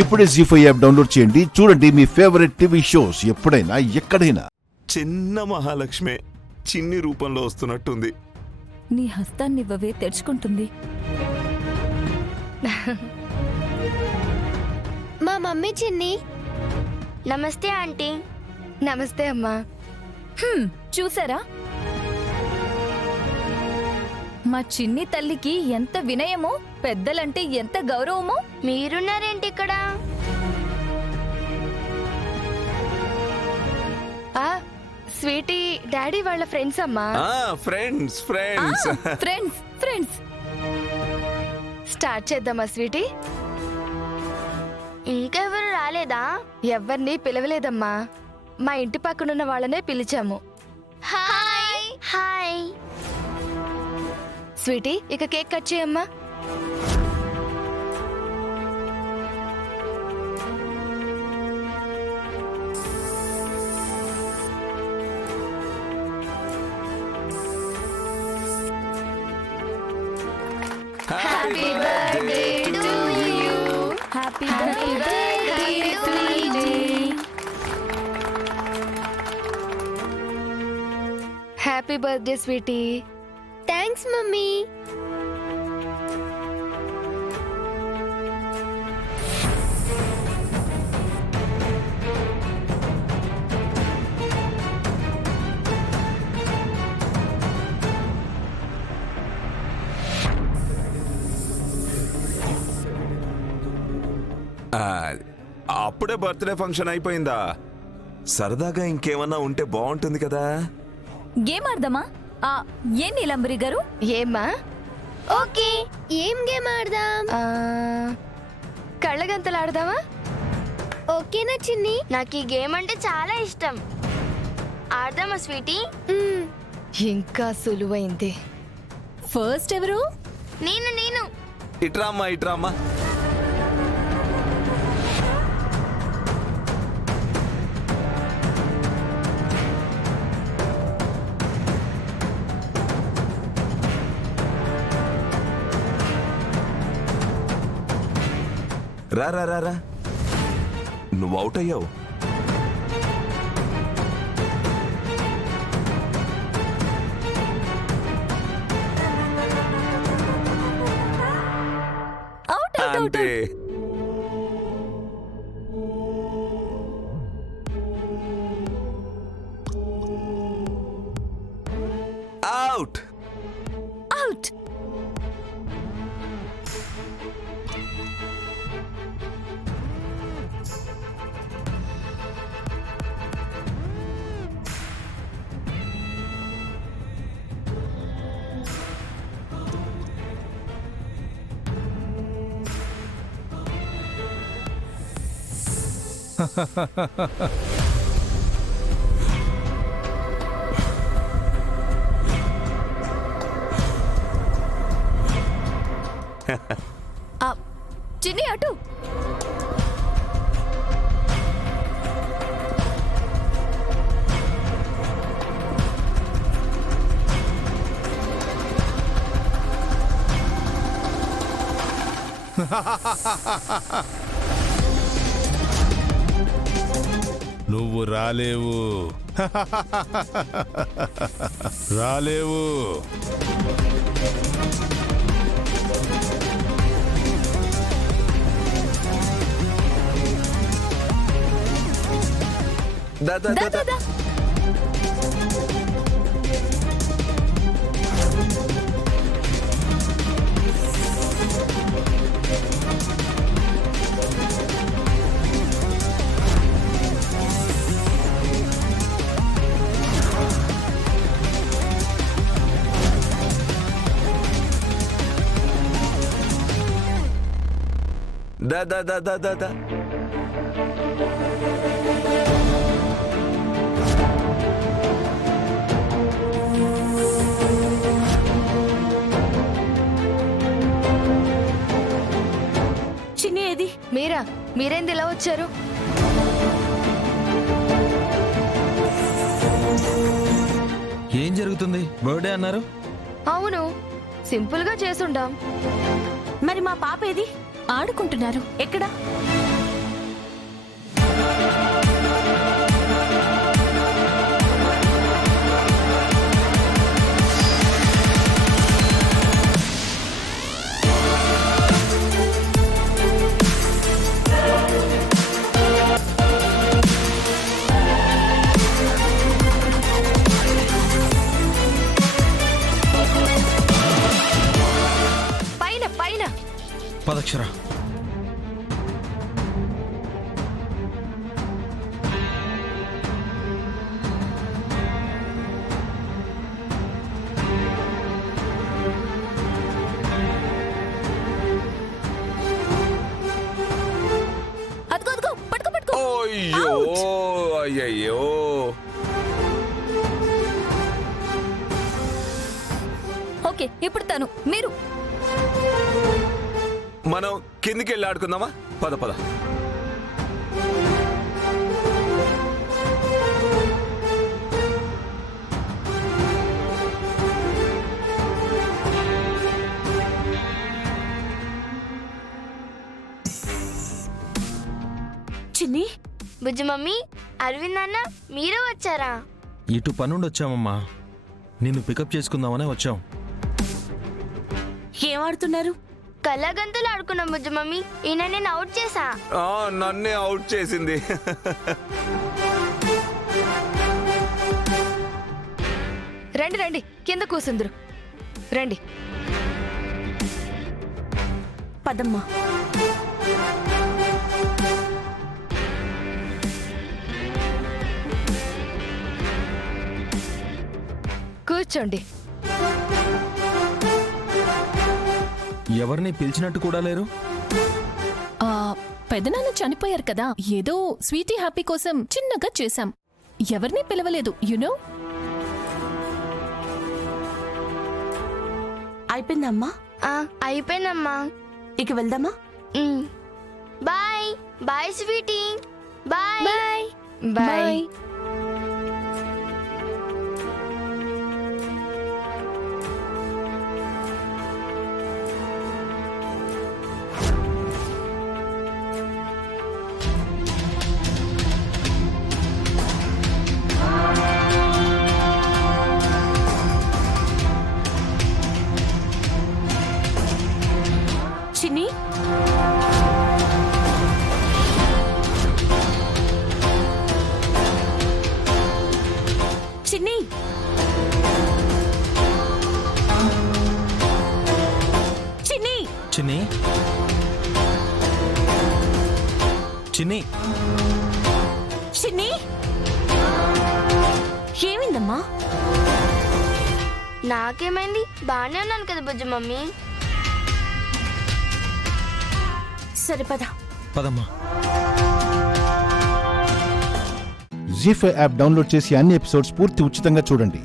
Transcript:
ఇప్పుడే జీ5 app download చేయండి. చూడండి మీ ఫేవరెట్ టీవీ షోస్ ఎప్పుడైనా ఎక్కడైనా. చిన్న మహాలక్ష్మి చిన్ని రూపంలో వస్తున్నట్టుంది. నీ హస్తాన్నివ్వవే తెరుచుకుంటుంది. మా మమ్మీ చిన్ని. నమస్తే ఆంటీ. నమస్తే అమ్మా. చూసారా, మా చిన్ని తల్లికి ఎంత వినయమో, పెద్దలంటే ఎంత గౌరవమో. మీరున్నారేంటి ఇక్కడ? స్వీటీ డాడీ వాళ్ళ ఫ్రెండ్స్ అమ్మా. Friends friends friends. స్టార్ట్ చేద్దామా స్వీటీ? ఇంకెవరు రాలేదా? ఎవ్వరిని పిలవలేదమ్మా, మా ఇంటి పక్కనున్న వాళ్ళనే పిలిచాము. Hi hi. స్వీటీ, ఇక కేక్ కట్ చేయమ్మా. Happy birthday to you. Happy birthday Sweety. Happy birthday Sweety. Thanks mummy. అప్పుడే బర్త్డే ఫంక్షన్ అయిపోయిందా? సరదాగా ఇంకేమన్నా ఉంటే బాగుంటుంది కదా. గేమ్ ఆడదామా? ఏం నీలంబరి గారు? ఏమ్మా? ఓకే, ఏం గేమ్ ఆడదాం? కళ్ళగంతలు ఆడదామా? ఓకేనా చిన్ని? నాకు ఈ గేమ్ అంటే చాలా ఇష్టం. ఆడదామా స్వీటీ? ఇంకా సులువైంది. ఫస్ట్ ఎవరు? నేను. ఇట్రామ్మా. రా. నువ్వు అవుట్ అయ్యావు. Out out out. అంతే. అవుట్. అవుట్. చిన్ని అటు. నువ్వు రాలేవు. రాలేవు. దా. చిన్ని ఏది? మీరేంది ఇలా వచ్చారు? ఏం జరుగుతుంది? బర్త్డే అన్నారు. అవును, సింపుల్ గా చేసుండాం. మరి మా పాప ఏది? ఆడుకుంటున్నారు. ఎక్కడా? అయ్యో అయ్యయ్యో. ఓకే, ఇప్పుడు తను మీరు. మనం కిందికి వెళ్ళి ఆడుకుందామా? పద పద. చిన్ని, బుజ్జి మమ్మీ, అరవింద్ అన్న మీరు వచ్చారా? ఇటు పనుండి వచ్చామమ్మా. నిన్ను పికప్ చేసుకుందామనే వచ్చాం. ఏం ఆడుతున్నారు? కళ్ళగంతులు ఆడుకున్నాం బుజ్జి మమ్మీ. ఈయన నేను అవుట్ చేసా. నన్నే అవుట్ చేసింది. రండి రండి, కింద కూసుందురు. రండి. పదమ్మా. కూర్చోండి. ఎవరిని పిలిచినట్టు కూడా లేరు. పెదనాన్న చనిపోయారు కదా, ఏదో స్వీటీ హ్యాపీ కోసం చిన్నగా చేశాం. ఎవరిని పిలవలేదు, యునో. అయిపోయిందమ్మా. అయిపోయిందమ్మా. ఇక వెళ్దామా? Bye bye sweetie. Bye bye. Bye. Chinni, Chinni, Chinni, Chinni, Chinni, చిన్ని, ఏమైందమ్మా? నాకేమైంది? బానే ఉన్నాను కదా బుజ్జి మమ్మీ. సరే పద. పదమ్మా. జీ5 యాప్ డౌన్లోడ్ చేసి అన్ని ఎపిసోడ్స్ పూర్తి ఉచితంగా చూడండి.